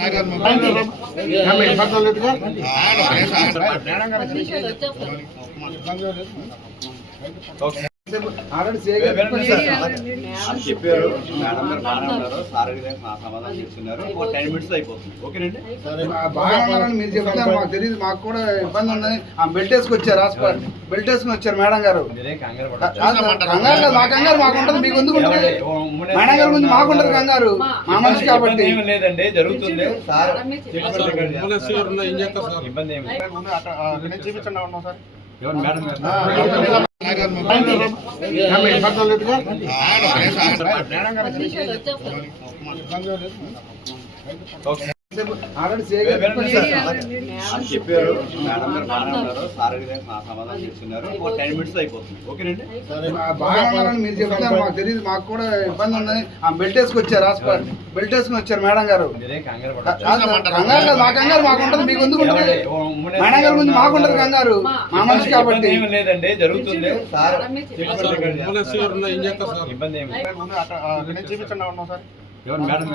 ఇబ్బంది చెప్పారు మేడం గారు బాగానే ఉన్నారు సార్ అడిగితే మా సమాధానం చెప్తున్నారు. ఒక టెన్ మినిట్స్ అయిపోతుంది. ఓకేనండి? బాగా మీరు చెప్తున్నారు మాకు తెలియదు మాకు కూడా ఇబ్బంది ఉందని. ఆ బెల్ట్ వేసుకొచ్చారు హాస్పిటల్. బెల్ట్ వేసుకుని వచ్చారు మేడం గారు. కంగారు మా కంగారు మాకు ఉంటుంది మీకు ఎందుకు ఉంటుంది? మేడం గారి ముందు మాకు ఉంటుంది కంగారు మా మనిషి కాబట్టి. ఏం లేదండి జరుగుతుంది. సార్ ఇబ్బంది ఏమి లేదు. చూపించండి సార్. మేడం గారు? చెప్పారు మేడం గారు బాగానే ఉన్నారు. సార్ మా సమాధానం చెప్తున్నారు. ఒక టెన్ మినిట్స్ అయిపోతుంది. ఓకేనండి? బాగా ఉన్నారని మీరు చెప్తున్నారు మాకు తెలియదు. మాకు కూడా ఇబ్బంది ఉందని ఆ బెల్ట్ వేసుకొచ్చారు హాస్పిటల్ బెల్ట్ వేసుకుని వచ్చారు మేడం గారు. కంగారు లేదు, మా కంగారు మాకు ఉంటుంది మీకు ఎందుకు ఉంటుంది? మేడం గారి ముందు మాకు ఉంటుంది కంగారు. మా మనిషి కాబట్టి. ఏం లేదండి జరుగుతుంది. సార్ ఇబ్బంది ఏమి. చూపించండి సార్. ఎవరు మేడం